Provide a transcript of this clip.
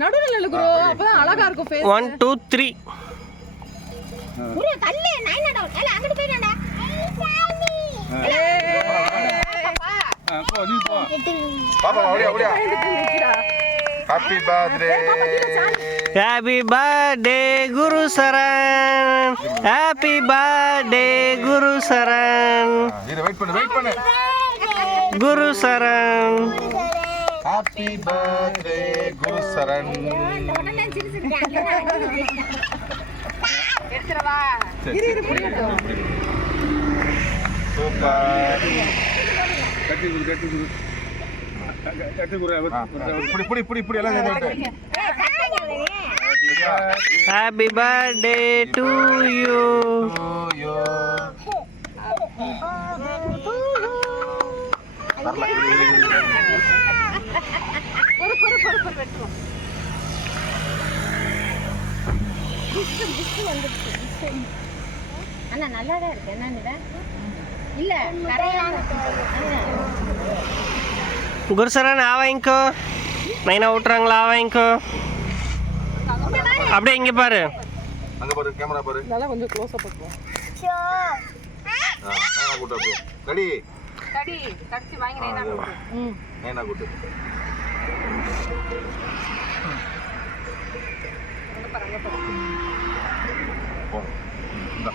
நடுவுல இல்ல குரு அப்பதான் அழகா இருக்கும் ஃபேஸ் 1 2 3 குரு தள்ளு நைனடா இல்ல அங்க போய்டா போ நீ போ பாப்பா ஓடியா ஹாப்பி பர்த்டே ஹாப்பி பர்த்டே குரு சரண் ஹாப்பி பர்த்டே குரு சரண் இரு வெயிட் பண்ணு குரு சரண் ஹாப்பி பர்த்டே குரு சரண் எடுத்துறவா இரு புடிடா சூப்பர் கட்டி குரு புடி எல்லாம் சேர்ந்து ஹாப்பி பர்த்டே டு யூ பொறு வெட்டுறோம் அண்ணா நல்லா தான் இருக்கு என்னன்னு இல்ல கரையாம குரு சரண் ஆவாங்கோ நைனா விட்டுறாங்களா ஆவாங்கோ அப்படியே இங்க பாரு அங்க பாரு கேமரா பாரு நல்லா கொஞ்சம் க்ளோஸ் அப் பண்ணுவோம் நான் கூட்டு அப்படியே ரெடி கடி கடிச்சு வாங்கி நைனா கூட்டு நைனா கூட்டு அங்க பாரு போ இந்தா